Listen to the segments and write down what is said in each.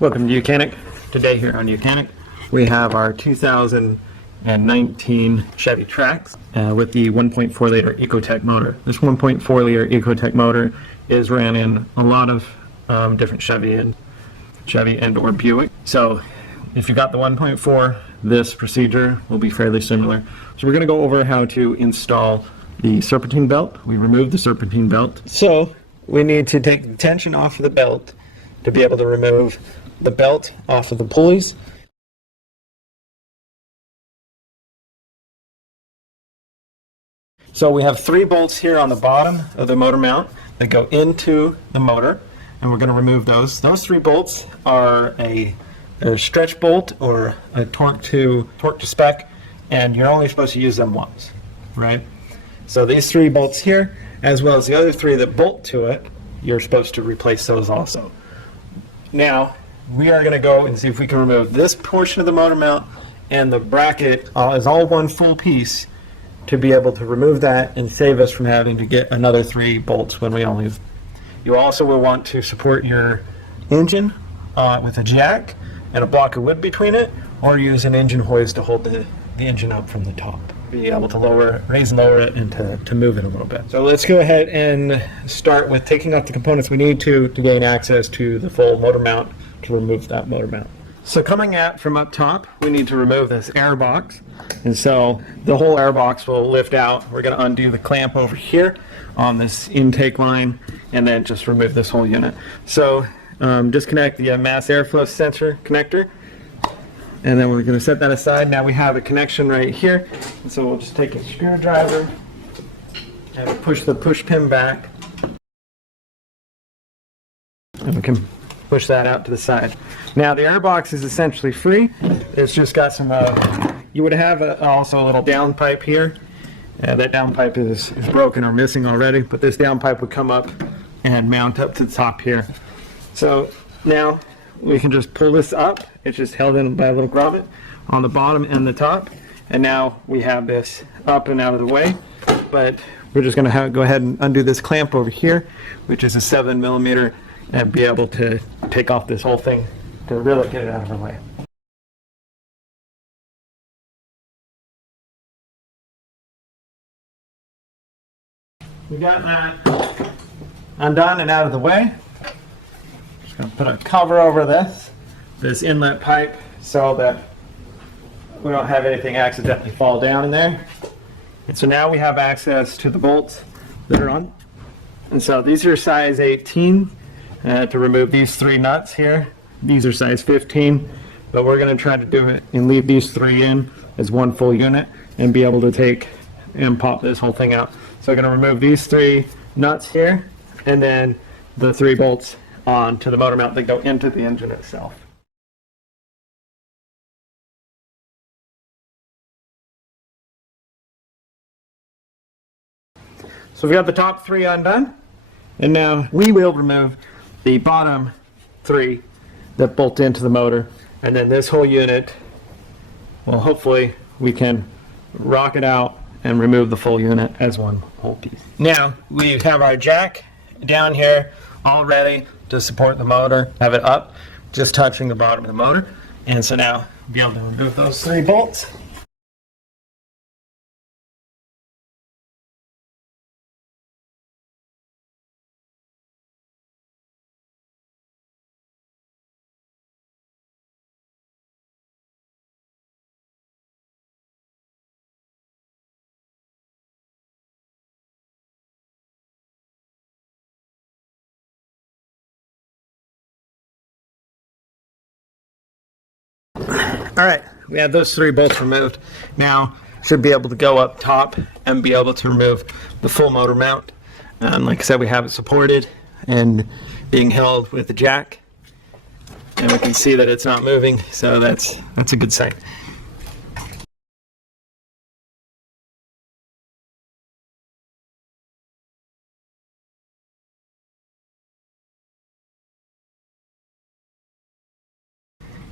Welcome to YOUCANIC. Today here on YOUCANIC we have our 2019 Chevy Trax with the 1.4 liter Ecotec motor. This 1.4 liter Ecotec motor is ran in a lot of different Chevy and or Buick. So if you got the 1.4, this procedure will be fairly similar. So we're going to go over how to install the Serpentine belt. We removed the Serpentine belt. So we need to take the tension off of the belt to be able to remove the belt off of the pulleys. So we have 3 bolts here on the bottom of the motor mount that go into the motor, and we're going to remove those. Those 3 bolts are a stretch bolt or a torque to spec, and you're only supposed to use them once, right? So these 3 bolts here, as well as the other 3 that bolt to it, you're supposed to replace those also. Now, we are going to go and see if we can remove this portion of the motor mount, and the bracket is all one full piece, to be able to remove that and save us from having to get another 3 bolts when we only. You also will want to support your engine with a jack and a block of wood between it, or use an engine hoist to hold the engine up from the top. Be able to raise and lower it, and to move it a little bit. So let's go ahead and start with taking off the components we need to gain access to the full motor mount, to remove that motor mount. So coming at from up top, we need to remove this air box, and so the whole air box will lift out. We're going to undo the clamp over here on this intake line, and then just remove this whole unit. So disconnect the mass airflow sensor connector, and then we're going to set that aside. Now we have a connection right here, so we'll just take a screwdriver and push the push pin back, and we can push that out to the side. Now the air box is essentially free. It's just got some, you would have also a little down pipe here. That down pipe is broken or missing already, but this down pipe would come up and mount up to the top here. So now we can just pull this up. It's just held in by a little grommet on the bottom and the top. And now we have this up and out of the way. But we're just going to go ahead and undo this clamp over here, which is a 7mm, and be able to take off this whole thing to really get it out of our way. We got that undone and out of the way. Just going to put a cover over this inlet pipe, so that we don't have anything accidentally fall down in there. And so now we have access to the bolts that are on. And so these are size 18 to remove these 3 nuts here. These are size 15, but we're going to try to do it and leave these 3 in as one full unit and be able to take and pop this whole thing out. So we're going to remove these 3 nuts here, and then the 3 bolts onto the motor mount that go into the engine itself. So we've got the top 3 undone, and now we will remove the bottom 3 that bolt into the motor, and then this whole unit, well, hopefully we can rock it out and remove the full unit as one whole piece. Now we have our jack down here all ready to support the motor, have it up, just touching the bottom of the motor, and so now we'll be able to remove those 3 bolts. All right, we have those 3 bolts removed. Now should be able to go up top and be able to remove the full motor mount. Like I said, we have it supported and being held with the jack, and we can see that it's not moving, so that's a good sign.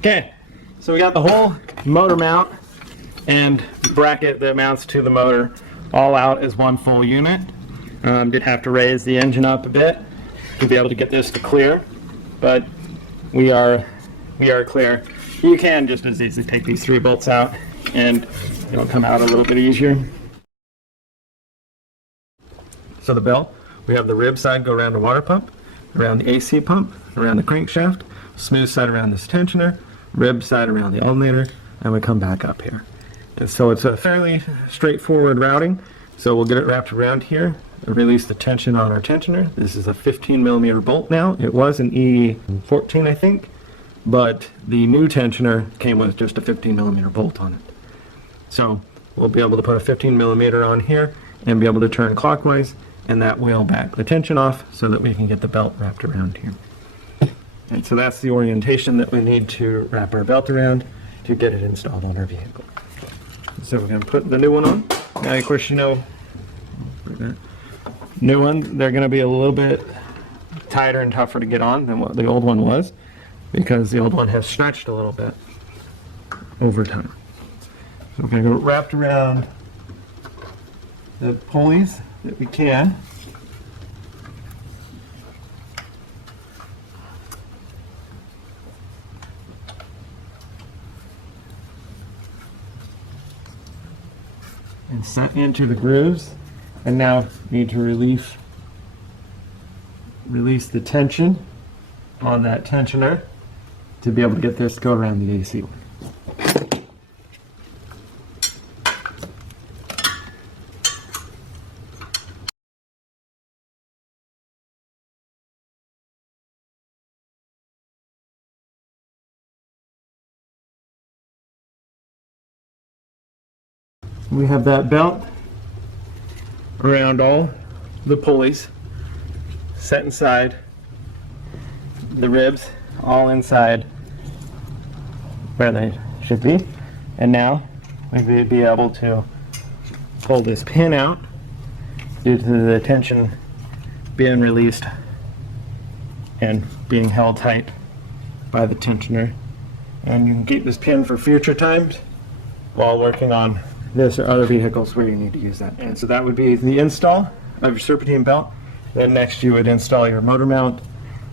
Okay. So we got the whole motor mount and the bracket that mounts to the motor all out as one full unit. Did have to raise the engine up a bit to be able to get this to clear, but we are we are clear. You can just as easily take these 3 bolts out and it'll come out a little bit easier. So the belt, we have the rib side go around the water pump, around the AC pump, around the crankshaft, smooth side around this tensioner, rib side around the alternator, and we come back up here. And so it's a fairly straightforward routing. So we'll get it wrapped around here, release the tension on our tensioner. This is a 15mm bolt now. It was an E14, I think, but the new tensioner came with just a 15mm bolt on it. So we'll be able to put a 15mm on here and be able to turn clockwise, and that will back the tension off so that we can get the belt wrapped around here. And so that's the orientation that we need to wrap our belt around to get it installed on our vehicle. So we're going to put the new one on. Now, of course, you know, new one, they're going to be a little bit tighter and tougher to get on than what the old one was, because the old one has stretched a little bit over time. So we're going to go wrapped around the pulleys that we can. And set into the grooves, and now need to release the tension on that tensioner to be able to get this to go around the AC one. We have that belt around all the pulleys, set inside the ribs, all inside where they should be. And now we'd be able to pull this pin out due to the tension being released and being held tight by the tensioner. And you can keep this pin for future times while working on this or other vehicles where you need to use that. And so that would be the install of your Serpentine belt. Then next you would install your motor mount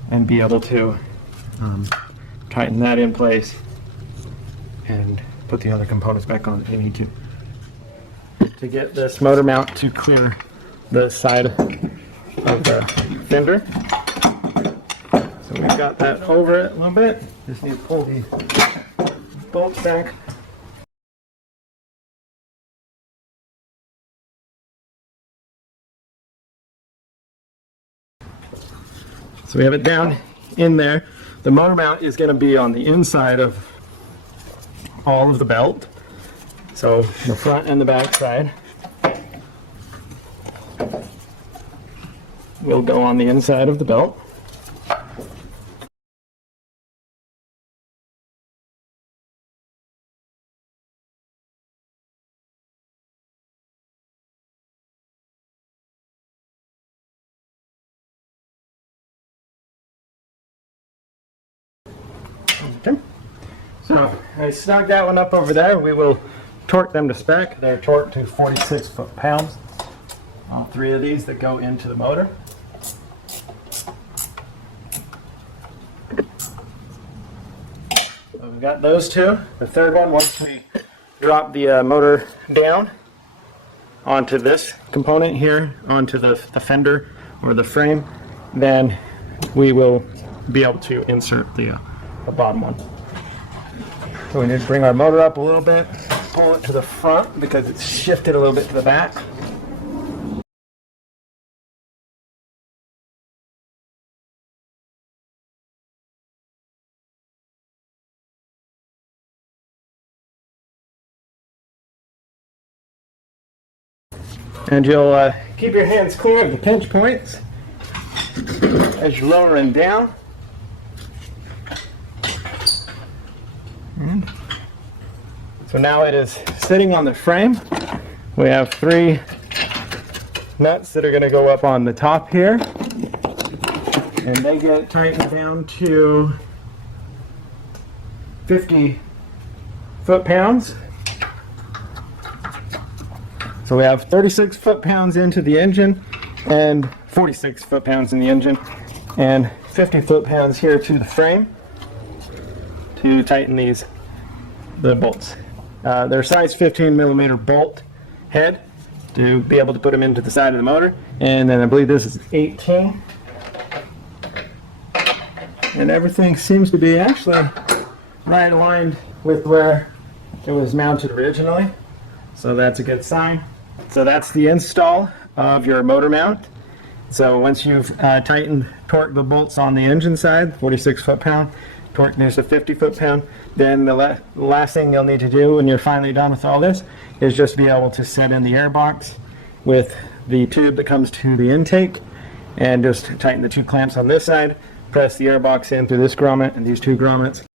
and be able to tighten that in place and put the other components back on if you need to. To get this motor mount to clear the side of the fender. So we've got that over it a little bit. Just need to pull the bolts back. So we have it down in there. The motor mount is going to be on the inside of all of the belt. So the front and the back side will go on the inside of the belt. Okay. So I snug that one up over there. We will torque them to spec. They're torqued to 46 foot-pounds. All 3 of these that go into the motor. So we've got those 2. The third one, once we drop the motor down onto this component here, onto the fender or the frame, then we will be able to insert the bottom one. So we need to bring our motor up a little bit, pull it to the front because it's shifted a little bit to the back. And you'll keep your hands clear of the pinch points as you're lowering down. So now it is sitting on the frame. We have 3 nuts that are going to go up on the top here, and they get tightened down to 50 foot-pounds. So we have 36 foot-pounds into the engine and 46 foot-pounds in the engine and 50 foot-pounds here to the frame. to tighten the bolts. They're size 15 millimeter bolt head to be able to put them into the side of the motor, and then I believe this is 18. And everything seems to be actually right aligned with where it was mounted originally, so that's a good sign. So that's the install of your motor mount. So once you've torqued the bolts on the engine side, 46 foot-pound, torque needs a 50 foot-pound, then the last thing you'll need to do when you're finally done with all this is just be able to set in the air box with the tube that comes to the intake, and just tighten the two clamps on this side, press the air box in through this grommet and these two grommets,